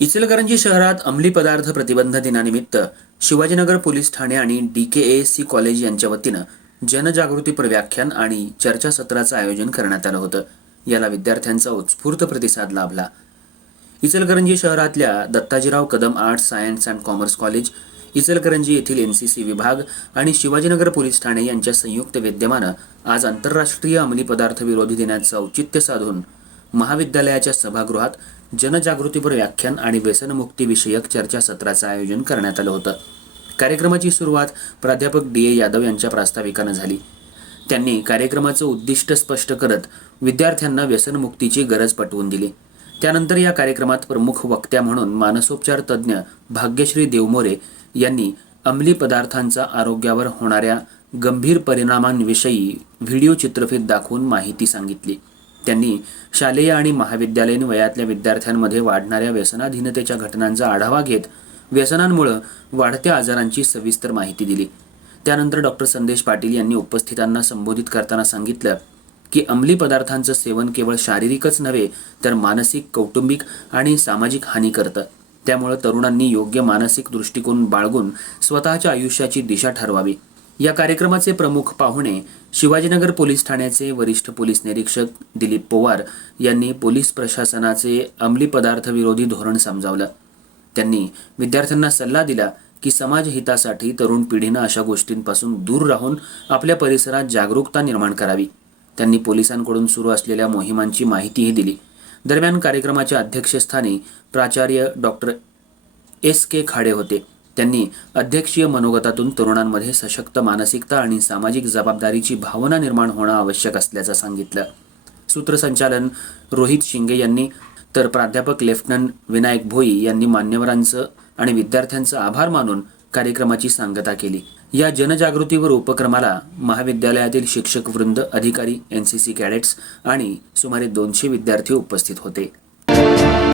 इचलकरंजी शहरात अंमली पदार्थ प्रतिबंध दिनानिमित्त शिवाजीनगर पोलीस ठाणे आणि D K A C college यांच्या वतीनं जनजागृतीपर व्याख्यान आणि चर्चासत्राचं आयोजन करण्यात आलं होतं. याला विद्यार्थ्यांचा उत्स्फूर्त प्रतिसाद लाभला. इचलकरंजी शहरातल्या Dattajirao Kadam arts science and commerce college Ichalkaranji येथील एन सी सी विभाग आणि शिवाजीनगर पोलीस ठाणे यांच्या संयुक्त विद्यमानं आज आंतरराष्ट्रीय अंमली पदार्थ विरोधी दिनाचं औचित्य साधून महाविद्यालयाच्या सभागृहात जनजागृतीपर व्याख्यान आणि व्यसनमुक्ती विषयक चर्चासत्राचं आयोजन करण्यात आलं होतं. कार्यक्रमाची सुरुवात प्राध्यापक डी ए यादव यांच्या प्रास्ताविकानं झाली. त्यांनी कार्यक्रमाचं उद्दिष्ट स्पष्ट करत विद्यार्थ्यांना व्यसनमुक्तीची गरज पटवून दिली. त्यानंतर या कार्यक्रमात प्रमुख वक्त्या म्हणून मानसोपचार तज्ज्ञ भाग्यश्री देवमोरे यांनी अंमली पदार्थांचा आरोग्यावर होणाऱ्या गंभीर परिणामांविषयी व्हिडिओ चित्रफित दाखवून माहिती सांगितली. त्यांनी शालेय आणि महाविद्यालयीन वयातल्या विद्यार्थ्यांमध्ये वाढणाऱ्या व्यसनाधीनतेच्या घटनांचा आढावा घेत व्यसनांमुळं वाढत्या आजारांची सविस्तर माहिती दिली. त्यानंतर डॉक्टर संदेश पाटील यांनी उपस्थितांना संबोधित करताना सांगितलं की अंमली पदार्थांचं सेवन केवळ शारीरिकच नव्हे तर मानसिक कौटुंबिक आणि सामाजिक हानी करतं. त्यामुळं तरुणांनी योग्य मानसिक दृष्टिकोन बाळगून स्वतःच्या आयुष्याची दिशा ठरवावी. या कार्यक्रमाचे प्रमुख पाहुणे शिवाजीनगर पोलीस ठाण्याचे वरिष्ठ पोलीस निरीक्षक दिलीप पोवार यांनी पोलीस प्रशासनाचे अंमली पदार्थ विरोधी धोरण समजावलं. त्यांनी विद्यार्थ्यांना सल्ला दिला की समाज हितासाठी तरुण पिढीनं अशा गोष्टींपासून दूर राहून आपल्या परिसरात जागरूकता निर्माण करावी. त्यांनी पोलिसांकडून सुरू असलेल्या मोहिमांची माहितीही दिली. दरम्यान कार्यक्रमाच्या अध्यक्षस्थानी प्राचार्य डॉक्टर एस के खाडे होते. त्यांनी अध्यक्षीय मनोगतातून तरुणांमध्ये सशक्त मानसिकता आणि सामाजिक जबाबदारीची भावना निर्माण होणं आवश्यक असल्याचं सांगितलं. सूत्रसंचालन रोहित शिंगे यांनी तर प्राध्यापक लेफ्टनंट विनायक भोई यांनी मान्यवरांचं आणि विद्यार्थ्यांचं आभार मानून कार्यक्रमाची सांगता केली. या जनजागृतीवर उपक्रमाला महाविद्यालयातील शिक्षक वृंद अधिकारी एन सी सी कॅडेट्स आणि सुमारे दोनशे विद्यार्थी उपस्थित होते.